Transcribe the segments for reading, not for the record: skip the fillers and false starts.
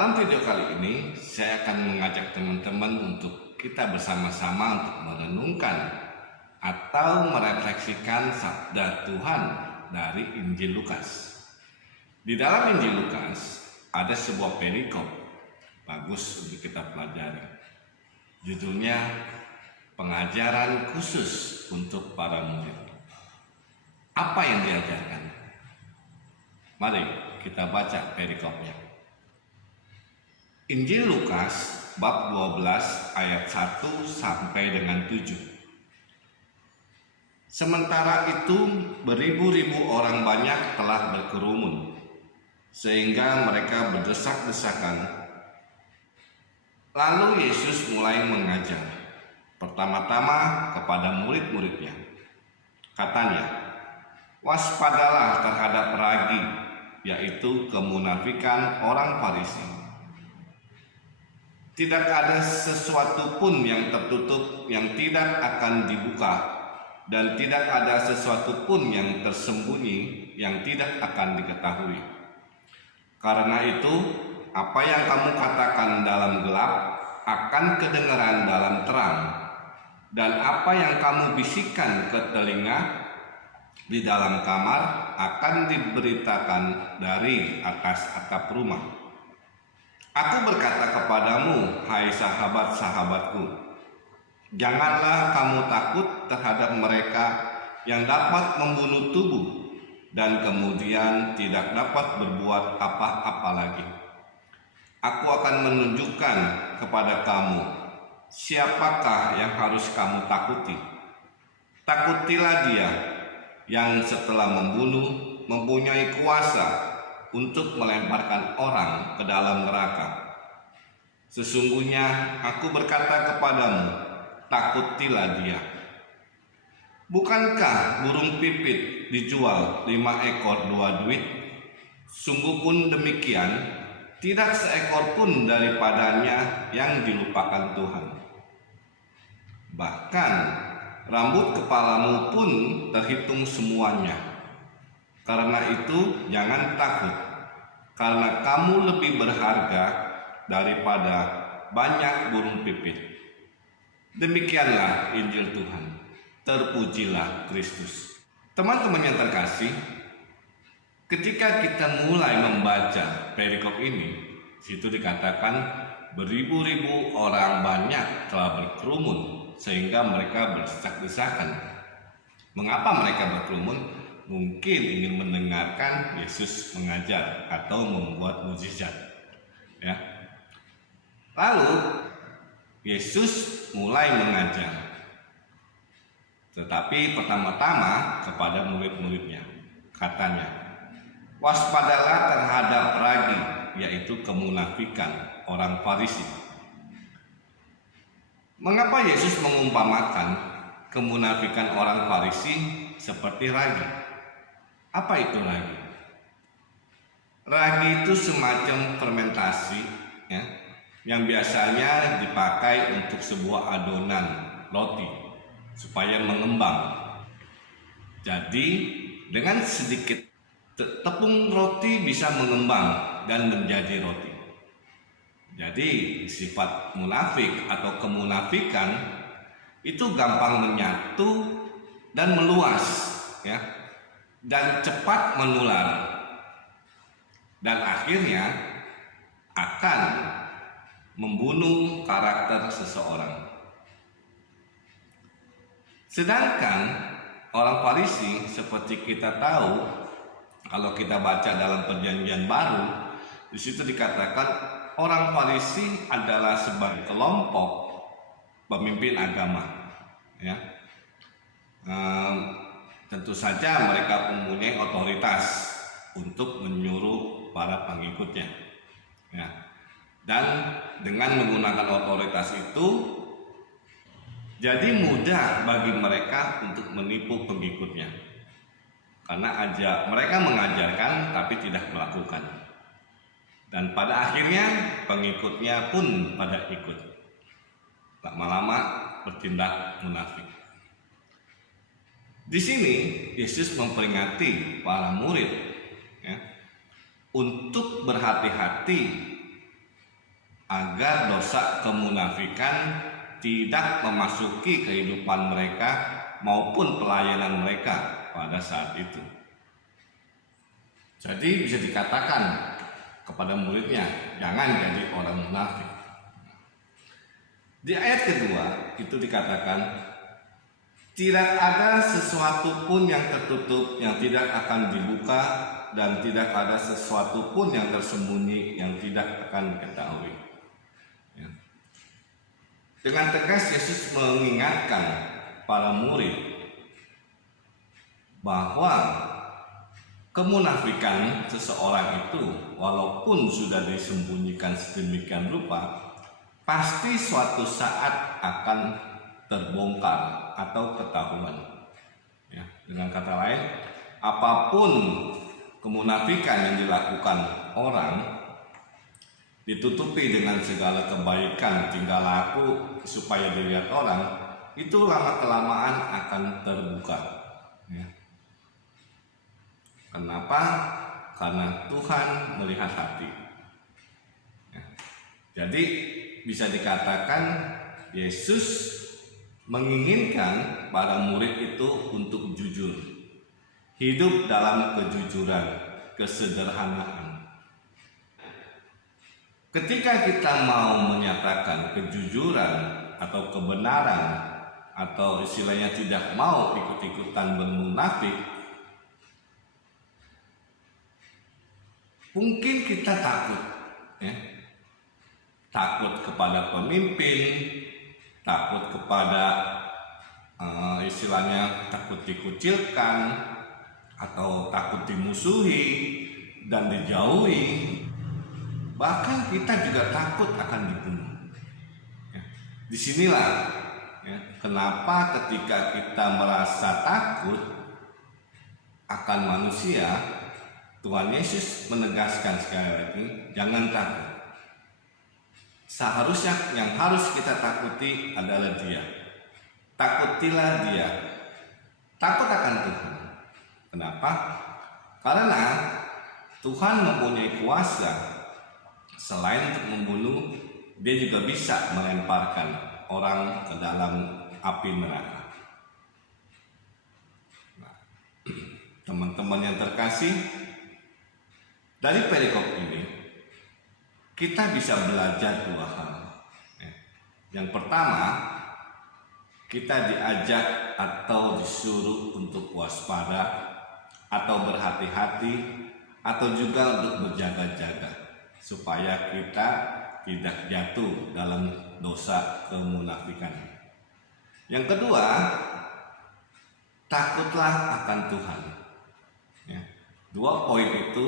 Dalam video kali ini, saya akan mengajak teman-teman untuk kita bersama-sama untuk merenungkan atau merefleksikan sabda Tuhan dari Injil Lukas. Di dalam Injil Lukas, ada sebuah perikop bagus untuk kita pelajari. Judulnya, Pengajaran Khusus untuk Para Murid. Apa yang diajarkan? Mari kita baca perikopnya. Injil Lukas bab 12 ayat 1 sampai dengan 7. Sementara itu beribu-ribu orang banyak telah berkerumun, sehingga mereka berdesak-desakan. Lalu Yesus mulai mengajar, pertama-tama kepada murid-muridnya. Katanya, waspadalah terhadap ragi, yaitu kemunafikan orang Farisi. Tidak ada sesuatu pun yang tertutup yang tidak akan dibuka, dan tidak ada sesuatu pun yang tersembunyi yang tidak akan diketahui. Karena itu, apa yang kamu katakan dalam gelap akan kedengaran dalam terang, dan apa yang kamu bisikkan ke telinga di dalam kamar akan diberitakan dari atas atap rumah. Aku berkata kepadamu, hai sahabat-sahabatku, janganlah kamu takut terhadap mereka yang dapat membunuh tubuh dan kemudian tidak dapat berbuat apa-apa lagi. Aku akan menunjukkan kepada kamu siapakah yang harus kamu takuti. Takutilah dia yang setelah membunuh mempunyai kuasa untuk melemparkan orang ke dalam neraka. Sesungguhnya aku berkata kepadamu, takutilah dia. Bukankah burung pipit dijual 5 ekor 2 duit? Sungguh pun demikian, tidak seekor pun daripadanya yang dilupakan Tuhan. Bahkan rambut kepalamu pun terhitung semuanya. Karena itu jangan takut, karena kamu lebih berharga daripada banyak burung pipit. Demikianlah Injil Tuhan. Terpujilah Kristus. Teman-teman yang terkasih, ketika kita mulai membaca perikop ini, situ dikatakan beribu-ribu orang banyak telah berkerumun sehingga mereka berdesak-desakan. Mengapa mereka berkerumun? Mungkin ingin mendengarkan Yesus mengajar atau membuat mukjizat. Ya. Lalu Yesus mulai mengajar, tetapi pertama-tama kepada murid-muridnya. Katanya, waspadalah terhadap ragi, yaitu kemunafikan orang Farisi. Mengapa Yesus mengumpamakan kemunafikan orang Farisi seperti ragi? Apa itu ragi? Ragi itu semacam fermentasi, ya, yang biasanya dipakai untuk sebuah adonan roti supaya mengembang. Jadi dengan sedikit tepung roti bisa mengembang dan menjadi roti. Jadi sifat munafik atau kemunafikan itu gampang menyatu dan meluas, ya, dan cepat menular, dan akhirnya akan membunuh karakter seseorang. Sedangkan orang Farisi, seperti kita tahu, kalau kita baca dalam Perjanjian Baru, di situ dikatakan orang Farisi adalah sebagai kelompok pemimpin agama, ya. Tentu saja mereka mempunyai otoritas untuk menyuruh para pengikutnya, ya. Dan dengan menggunakan otoritas itu, jadi mudah bagi mereka untuk menipu pengikutnya, karena mereka mengajarkan tapi tidak melakukan, dan pada akhirnya pengikutnya pun pada ikut, lama-lama bertindak munafik. Di sini Yesus memperingati para murid, ya, untuk berhati-hati agar dosa kemunafikan tidak memasuki kehidupan mereka maupun pelayanan mereka pada saat itu. Jadi bisa dikatakan kepada muridnya, jangan jadi orang munafik. Di ayat kedua itu dikatakan, tidak ada sesuatu pun yang tertutup yang tidak akan dibuka, dan tidak ada sesuatu pun yang tersembunyi yang tidak akan diketahui. Dengan tegas Yesus mengingatkan para murid bahwa kemunafikan seseorang itu walaupun sudah disembunyikan sedemikian rupa, pasti suatu saat akan terbongkar atau ketahuan. Ya, dengan kata lain, apapun kemunafikan yang dilakukan orang, ditutupi dengan segala kebaikan tingkah laku supaya dilihat orang, itu lama-kelamaan akan terbuka. Ya. Kenapa? Karena Tuhan melihat hati. Ya. Jadi bisa dikatakan Yesus menginginkan para murid itu untuk jujur, hidup dalam kejujuran, kesederhanaan. Ketika kita mau menyatakan kejujuran atau kebenaran, atau istilahnya tidak mau ikut-ikutan bermunafik, mungkin kita takut, ya. Takut kepada pemimpin, takut kepada istilahnya takut dikucilkan, atau takut dimusuhi dan dijauhi. Bahkan kita juga takut akan dibunuh. Ya. Disinilah ya, kenapa ketika kita merasa takut akan manusia, Tuhan Yesus menegaskan sekali lagi, jangan takut. Seharusnya yang harus kita takuti adalah Dia. Takutilah Dia. Takut akan Tuhan. Kenapa? Karena Tuhan mempunyai kuasa. Selain untuk membunuh, Dia juga bisa melemparkan orang ke dalam api neraka. Nah, teman-teman yang terkasih, dari perikop ini kita bisa belajar dua hal. Yang pertama, kita diajak atau disuruh untuk waspada atau berhati-hati, atau juga untuk berjaga-jaga supaya kita tidak jatuh dalam dosa kemunafikan. Yang kedua, takutlah akan Tuhan. Ya. Dua poin itu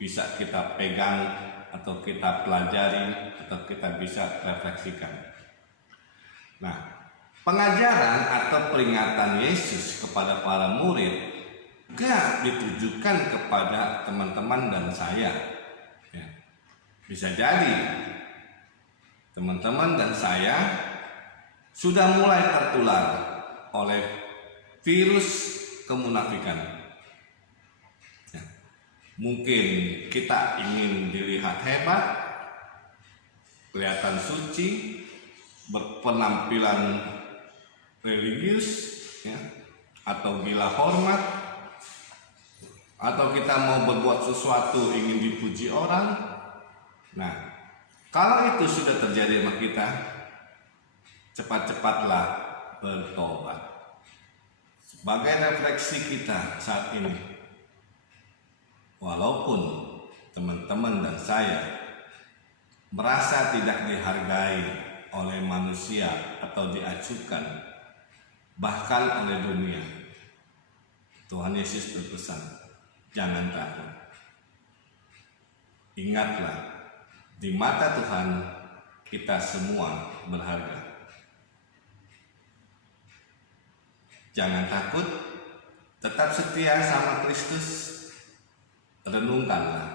bisa kita pegang atau kita pelajari atau kita bisa refleksikan. Nah, pengajaran atau peringatan Yesus kepada para murid juga ditujukan kepada teman-teman dan saya. Ya. Bisa jadi teman-teman dan saya sudah mulai tertular oleh virus kemunafikan. Ya. Mungkin kita ingin dilihat hebat, kelihatan suci, berpenampilan religius, ya, atau gila hormat, atau kita mau berbuat sesuatu ingin dipuji orang. Nah, kalau itu sudah terjadi sama kita, cepat-cepatlah bertobat. Sebagai refleksi kita saat ini, walaupun teman-teman dan saya merasa tidak dihargai oleh manusia atau diacuhkan, bahkan oleh dunia, Tuhan Yesus berpesan, jangan takut. Ingatlah, di mata Tuhan kita semua berharga. Jangan takut, tetap setia sama Kristus. Renungkanlah